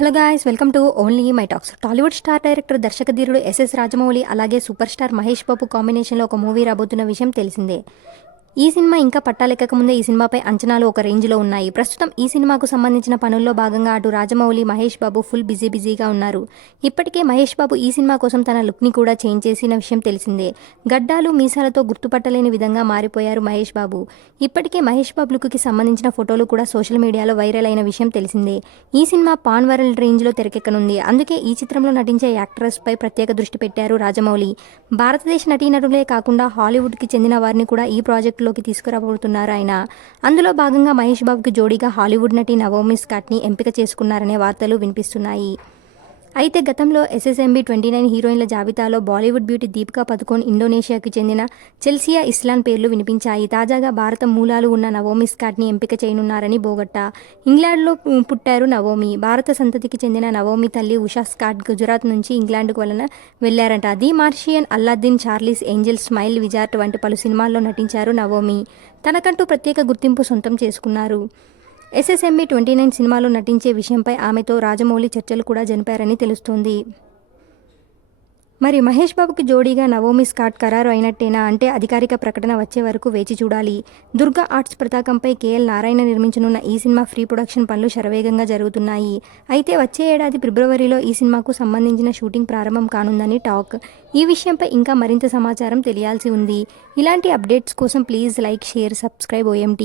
Hello guys, welcome to only my talks. Tollywood star director దర్శకధీరుడు SS Rajamouli అలాగే super star Mahesh Babu కాంబినేషన్లో ఒక movie రాబోతున్న విషయం తెలిసిందే. ఈ సినిమా ఇంకా పట్టాలెక్కకముందే ఈ సినిమాపై అంచనాలు ఒక రేంజ్లో ఉన్నాయి. ప్రస్తుతం ఈ సినిమాకు సంబంధించిన పనుల్లో భాగంగా అటు రాజమౌళి, మహేష్ బాబు ఫుల్ బిజీగా ఉన్నారు. ఇప్పటికే మహేష్ బాబు ఈ సినిమా కోసం తన లుక్ని కూడా చేంజ్ చేసిన విషయం తెలిసిందే. గడ్డాలు, మీసాలతో గుర్తుపట్టలేని విధంగా మారిపోయారు మహేష్ బాబు. ఇప్పటికే మహేష్ బాబు లుక్కి సంబంధించిన ఫోటోలు కూడా సోషల్ మీడియాలో వైరల్ అయిన విషయం తెలిసిందే. ఈ సినిమా పాన్ వరల్డ్ రేంజ్లో తెరకెక్కనుంది. అందుకే ఈ చిత్రంలో నటించే యాక్ట్రెస్పై ప్రత్యేక దృష్టి పెట్టారు రాజమౌళి. భారతదేశ నటీనటులే కాకుండా హాలీవుడ్కి చెందిన వారిని కూడా ఈ ప్రాజెక్టులోకి తీసుకురాబోతున్నారు ఆయన. అందులో భాగంగా మహేష్ బాబుకి జోడీగా హాలీవుడ్ నటి నవోమి స్కాట్ని ఎంపిక చేసుకున్నారనే వార్తలు వినిపిస్తున్నాయి. అయితే గతంలో SSMB 29 హీరోయిన్ల జాబితాలో బాలీవుడ్ బ్యూటీ దీపికా పదుకోన్, ఇండోనేషియాకు చెందిన చెల్సియా ఇస్లాన్ పేర్లు వినిపించాయి. తాజాగా భారత మూలాలు ఉన్న నవోమి స్కాట్ని ఎంపిక చేయనున్నారని బోగట్టా. ఇంగ్లాండ్లో పుట్టారు నవోమి. భారత సంతతికి చెందిన నవోమి తల్లి ఉషా స్కాట్ గుజరాత్ నుంచి ఇంగ్లాండ్కు వెళ్లారట. The Martian, Aladdin, Charlie's angel, smile, wizard వంటి పలు సినిమాల్లో నటించారు నవోమి. తనకంటూ ప్రత్యేక గుర్తింపు సొంతం చేసుకున్నారు. SSMB 29 సినిమాలో నటించే విషయంపై ఆమెతో రాజమౌళి చర్చలు కూడా జరిపారని తెలుస్తోంది. మరి మహేష్ బాబుకి జోడీగా నవోమి స్కాట్ ఖరారు అయినట్టేనా అంటే అధికారిక ప్రకటన వచ్చే వరకు వేచి చూడాలి. దుర్గా ఆర్ట్స్ పతాకంపై KL నారాయణ నిర్మించనున్న ఈ సినిమా ప్రీ ప్రొడక్షన్ పనులు శరవేగంగా జరుగుతున్నాయి. అయితే వచ్చే ఏడాది ఫిబ్రవరిలో ఈ సినిమాకు సంబంధించిన షూటింగ్ ప్రారంభం కానుందని టాక్. ఈ విషయంపై ఇంకా మరింత సమాచారం తెలియాల్సి ఉంది. ఇలాంటి అప్డేట్స్ కోసం please like, share, subscribe OMT.